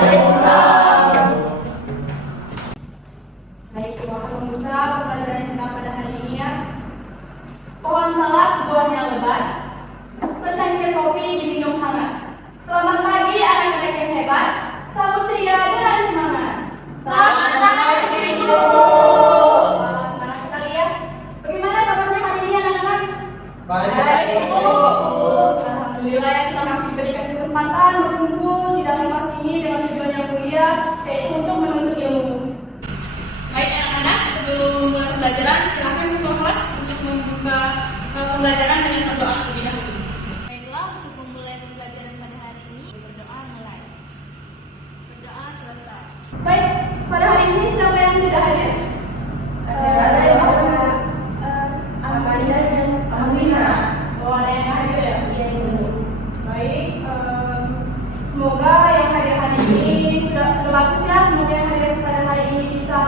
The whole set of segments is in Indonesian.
Baik, kita akan membuka pembelajaran kita pada hari ini ya. Pohon salak buahnya lebat, secangkir kopi diminum hangat. Selamat pagi anak-anak yang hebat, sambut ceria dengan semangat. Selamat pagi, Bu. Semangat sekali ya. Bagaimana kabarnya hari ini anak-anak? Baik, Bu. Alhamdulillah ya, kita masih diberikan kesempatan berkumpul di dalam kelas ini dengan tujuan yang mulia, yaitu untuk menuntut ilmu. Baik anak-anak, sebelum mulai pembelajaran, silakan ketua kelas untuk membuka pembelajaran dengan berdoa terlebih dahulu. Baiklah, untuk memulai pembelajaran pada hari ini, berdoa mulai. Berdoa selesai. Baik, pada hari ini siapa yang tidak hadir? Amalia dan Amina. Oh, ada yang hadir ya? Iya, Ibu. Baik, semoga yang hadir hari ini sudah bagus ya. Semoga yang hadir pada hari ini bisa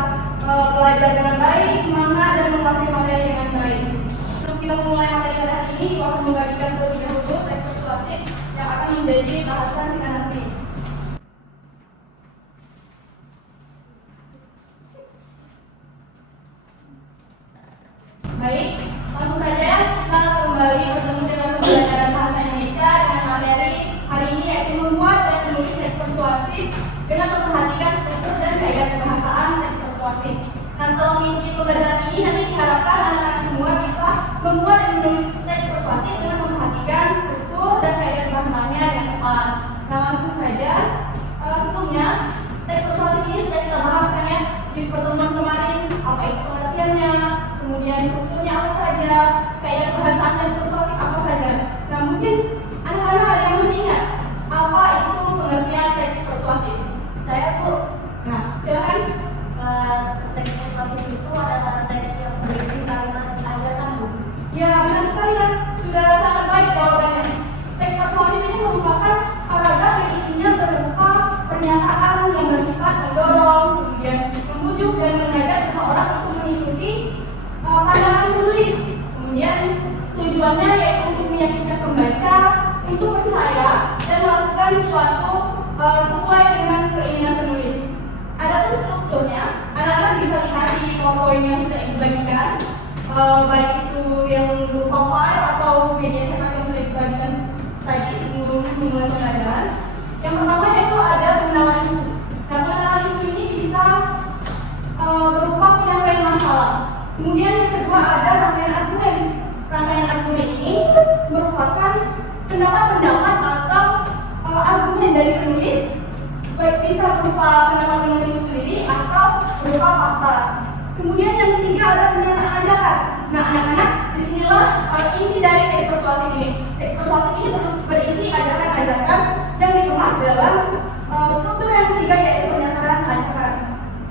belajar dengan baik, semangat dan menguasai materi dengan baik. Sebelum kita mulai materi pada hari ini, kita akan membagikan terlebih dahulu teks persuasif yang akan menjadi bahasan kita nanti. Baik, langsung saja kita kembali bertemu dengan pembelajaran bahasa Indonesia dengan materi hari ini yaitu membuat dan menulis teks persuasif dengan memperhatikan struktur dan kaidah kebahasaan teks persuasif. Nah, setelah mengikuti pembelajaran ini nanti diharapkan anak-anak semua bisa membuat dan menulis teks persuasif dengan memperhatikan struktur dan kaidah kebahasaannya dengan tepat. Nah, langsung saja. Sebelumnya teks persuasif ini sudah kita bahas kan ya di pertemuan kemarin, apa itu pengertiannya, kemudian strukturnya apa saja, kaidah kebahasaan teks persuasif apa saja. Nah, mungkin anak-anak ada yang masih ingat apa itu pengertian teks persuasif? Saya, Bu. Nah, silakan. Teks persuasif itu adalah teks yang berisi kalimat ajakan, Bu. Ya, benar sekali ya. Sudah sangat baik jawabannya. Teks persuasif ini merupakan paragraf yang isinya berupa pernyataan yang bersifat mendorong, kemudian membujuk dan mengajak seseorang untuk mengikuti pandangan penulis. Kemudian tujuannya yaitu untuk meyakinkan pembaca untuk percaya dan melakukan sesuatu sesuai dengan keinginan penulis. Adapun strukturnya, anak-anak bisa lihat di PowerPoint yang sudah dibagikan, baik itu yang berupa file atau media cetak yang sudah dibagikan tadi sebelum memulai pembelajaran. Yang pertama yaitu ada pengenalan isu. Nah, pengenalan isu ini bisa berupa penyampaian masalah. Kemudian yang kedua ada rangkaian argumen. Rangkaian argumen ini merupakan pendapat-pendapat atau argumen dari penulis, baik bisa berupa pendapat penulis itu sendiri atau berupa fakta. Kemudian yang ketiga ada pernyataan ajakan. Nah, anak-anak, disinilah inti dari teks persuasif ini. Teks persuasif ini berisi ajakan-ajakan yang dikemas dalam struktur yang ketiga yaitu pernyataan ajakan.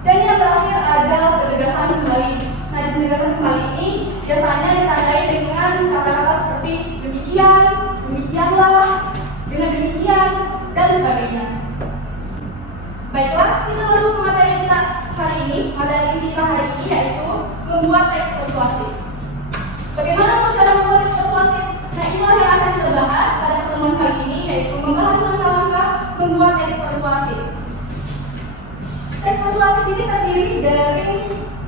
Dan yang terakhir ada penegasan kembali. Nah, di penegasan kembali ini biasanya ditandai dengan kata-kata seperti demikian, demikianlah, dengan demikian, dan sebagainya. Baiklah, kita masuk ke materi kita hari ini. Materi inti kita hari ini yaitu membuat teks persuasif. Bagaimana cara membuat teks persuasif? Nah, inilah yang akan kita bahas pada pertemuan kali ini, yaitu membahas langkah-langkah membuat teks persuasif. Teks persuasif ini terdiri dari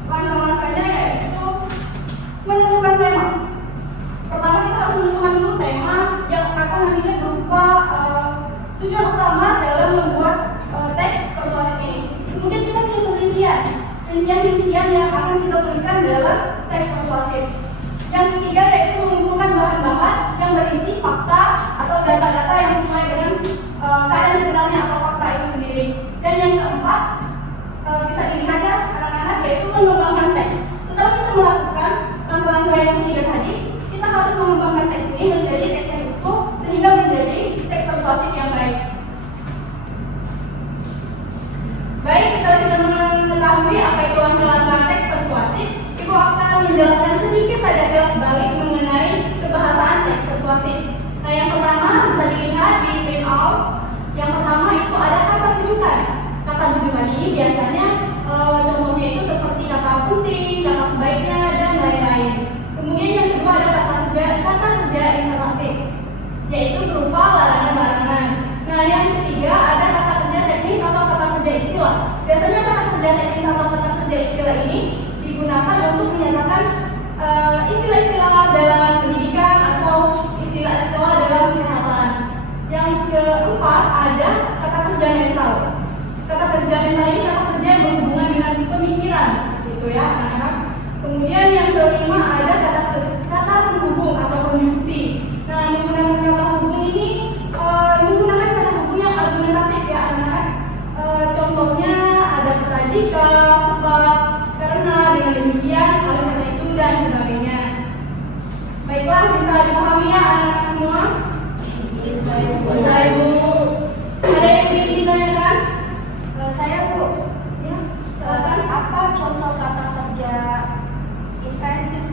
langkah-langkahnya yaitu menentukan tema. Pertama kita harus menentukan dulu tema yang akan nantinya berupa tujuan utama dalam membuat teks persuasif ini. Kemudian kita menyusun rincian yang akan kita tuliskan dalam teks persuasif. Yang ketiga yaitu mengumpulkan bahan-bahan yang berisi fakta atau data-data yang sesuai dengan keadaan sebenarnya atau fakta itu sendiri. Dan yang keempat bisa dilihat ya anak-anak yaitu mengembangkan teks. Setelah kita melakukan langkah-langkah yang ketiga tadi, kita harus mengembangkan teks ini menjadi teks yang utuh sehingga menjadi teks persuasif yang baik. Baik, setelah kita mengetahui apa itu langkah-langkah teks persuasif, Ibu akan menjelaskan sedikit saja kilas balik mengenai kebahasaan teks persuasif. Nah, yang pertama bisa dilihat di print out. Yang pertama itu ada kata rujukan. Kata rujukan ini biasanya contohnya itu seperti kata penting, kata sebaiknya, dan lain-lain. Kemudian yang kedua ada kata kerja imperatif, yaitu berupa larangan-larangan. Nah, yang ketiga ada kata kerja teknis atau istilah-istilah ini digunakan untuk menyatakan istilah-istilah dalam pendidikan atau istilah-istilah dalam kesehatan. Yang keempat ada kata kerja mental. Kata kerja mental ini kata kerja yang berhubungan dengan pemikiran, gitu ya anak-anak. Kemudian yang kelima ada kata penghubung atau konjungsi. Nah, menggunakan kata hubung ini menggunakan kata hubung yang argumentatif ya anak-anak. Contohnya ada kata jika, sebab, karena, dengan demikian, oleh karena itu dan sebagainya. Baiklah, bisa dipahami ya anak-anak semua? Bisa, Bu. Ada yang ingin ditanyakan? Saya Bu, ya, apa contoh kata kerja intensif?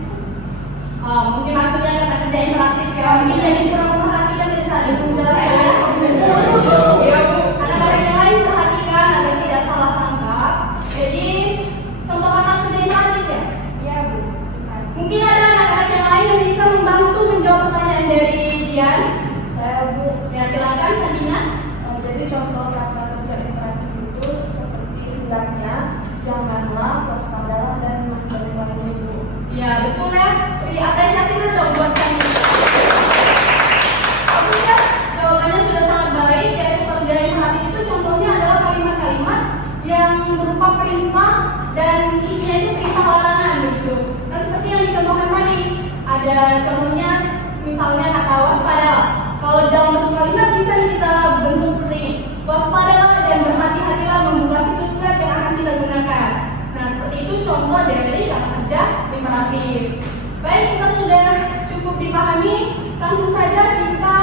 Mungkin maksudnya kata kerja interaktif ya. Mungkin jadi kurang memperhatikan dari tadi penjelasan ya. Ya Bu. Anak-anak yang lain perhatikan agar tidak salah tangkap. Jadi contoh kata kerja interaktif ya. Iya Bu. Mungkin ada anak-anak yang lain yang bisa membantu menjawab pertanyaan dari Dian. Saya Bu. Ya silakan Sabina. Jadi contoh kata kerja interaktif itu seperti hendaknya, janganlah, waspadalah, dan sebagainya Bu. Ya betul ya. Beri apresiasi dong buat kami. Oke ya, jawabannya sudah sangat baik. Yaitu kerja interaktif itu contohnya adalah kalimat-kalimat yang berupa perintah dan isinya itu perintah larangan begitu. Nah seperti yang dicontohkan tadi, ada contohnya misalnya kata waspadalah. Kalau dalam bentuk kalimat bisa kita bentuk seperti ini. Waspadalah dan berhati-hatilah membuka situs web yang akan kita gunakan. Nah seperti itu contoh dari kata kerja imperatif. Baik, kita sudah cukup dipahami. Langsung saja kita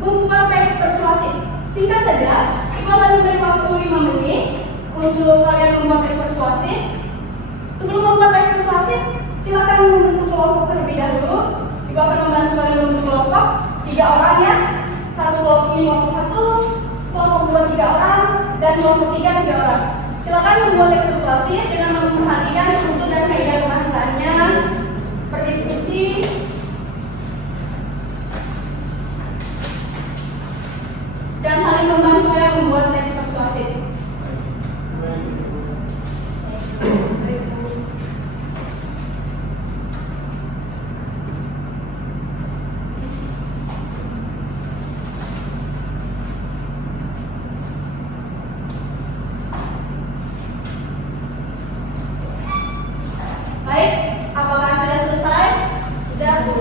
membuat teks persuasif. Singkat saja, kita akan memberi waktu 5 menit untuk kalian membuat teks persuasif. Sebelum membuat teks persuasif, silakan membentuk kelompok terlebih dahulu. Ibu akan membantu kalian membentuk kelompok 3 orang ya. Satu kelompok ini kelompok 1, kelompok 2 3 orang, dan kelompok 3 3 orang. Silakan membuat teks persuasif dengan memperhatikan struktur dan kaidah kebahasaannya, berdiskusi, dan saling membantu ya membuat teks persuasif. Baik, apakah sudah selesai? Sudah Bu.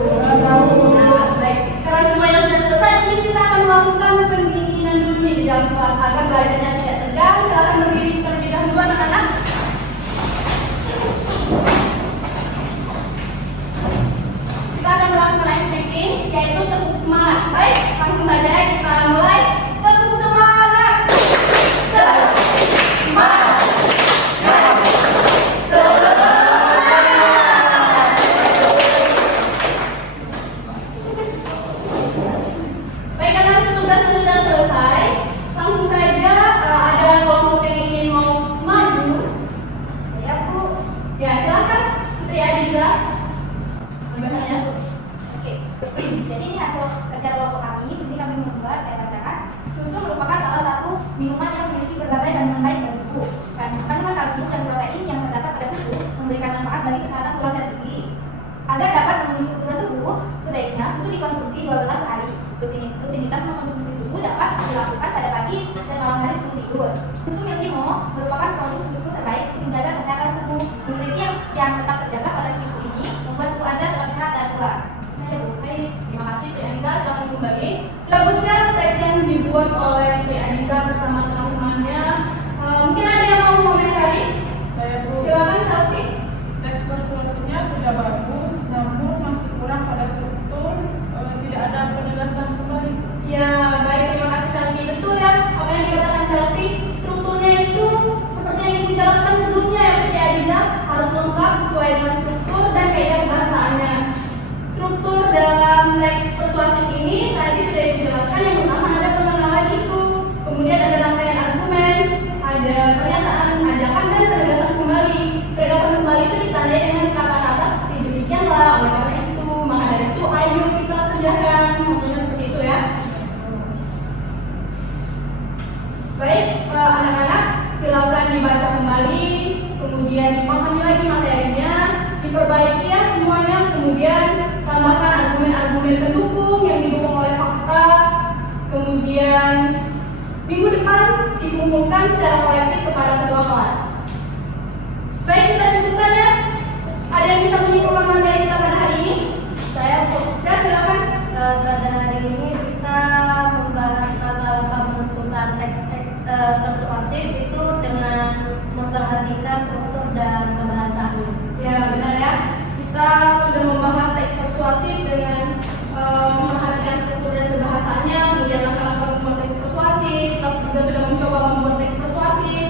Nah, baik. Karena semuanya sudah selesai, ini kita akan melakukan pendinginan dulu nih di dalam kelas agar belajarnya tidak tegang. Silakan berdiri terlebih dahulu anak-anak. Kita akan melakukan ice breaking, yaitu tepuk semangat. Baik, langsung saja kita mulai. Tepuk semangat. Semangat. Baik, karena tugasnya sudah selesai, langsung saja ada kelompok yang ingin mau maju. Ya Bu. Ya, silakan Putri Adiza. Bahannya. Oke. Jadi ini hasil kerja kelompok kami. Di sini kami membuat, saya bacakan. Susu merupakan salah satu minuman yang memiliki berbagai kandungan baik bagi tubuh. Kandungan kalsium dan protein yang terdapat pada susu memberikan manfaat bagi kesehatan tulang dan gigi. Agar dapat memenuhi kebutuhan tubuh, sebaiknya susu dikonsumsi 2 gelas sehari. Rutinitas mengkonsumsi susu dapat dilakukan pada pagi dan malam hari sebelum tidur. Susu Milkimo merupakan produk susu terbaik untuk menjaga kesehatan tubuh. Nutrisi yang tetap terjaga pada susu ini membuat tubuh Anda tetap sehat dan kuat. Saya Bu. Baik, terima kasih Putri Adiza. Silakan kembali. Bagusnya teks yang dibuat oleh Putri Adiza bersama teman-temannya. Mungkin ada yang mau komentari? Saya Bu, Silakan Selvi. teks persuasinya sudah bagus, namun masih kurang pada struktur, tidak ada penegasan kembali. Ya, baik, terima kasih Selvi. Betul ya, apa yang dikatakan Selvi, strukturnya itu seperti yang ibu jelaskan sebelumnya ya Putri Adiza, harus lengkap sesuai dengan struktur dan kaidah kebahasaannya. Struktur dalam teks persuasif akan dikumpulkan secara kolektif kepada ketua kelas. Baik, kita cukupkan ya. Ada yang bisa menyimpulkan materi kita pada hari ini? Saya Ya, silakan. pada hari ini kita membahas langkah-langkah menentukan teks-teks persuasif itu dengan memperhatikan struktur dan kebahasaan. Ya, benar ya. Kita sudah membahas teks persuasif dengan memperhatikan struktur dan kebahasannya, kemudian langkah-langkah membuat teks persuasif. Kita juga sudah mencoba membuat teks persuasif.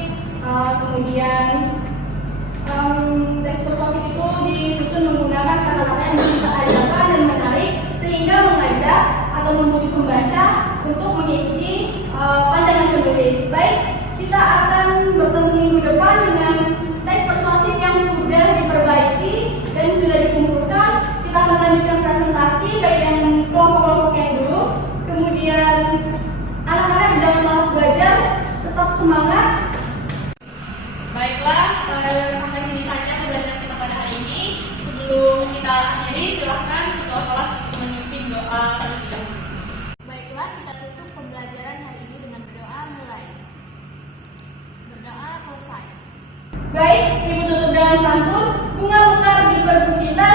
Kemudian teks persuasif itu disusun menggunakan kata-kata yang bersifat ajakan dan menarik sehingga mengajak atau membujuk pembaca untuk mengikuti pandangan penulis. Baik, kita akan bertemu minggu depan dengan teks persuasif yang sudah diperbaiki dan sudah dikumpulkan. Kita akan lanjutkan presentasi baik yang kelompok-kelompok yang dulu. Kemudian anak-anak jangan malas belajar, tetap semangat. Baiklah, sampai sini saja pembelajaran kita pada hari ini. Sebelum kita akhiri, silahkan ketua kelas untuk memimpin doa terlebih dahulu. Baiklah, kita tutup pembelajaran hari ini dengan berdoa mulai. Berdoa selesai. Baik, Ibu tutup dengan pantun. Bunga mekar di perbukitan,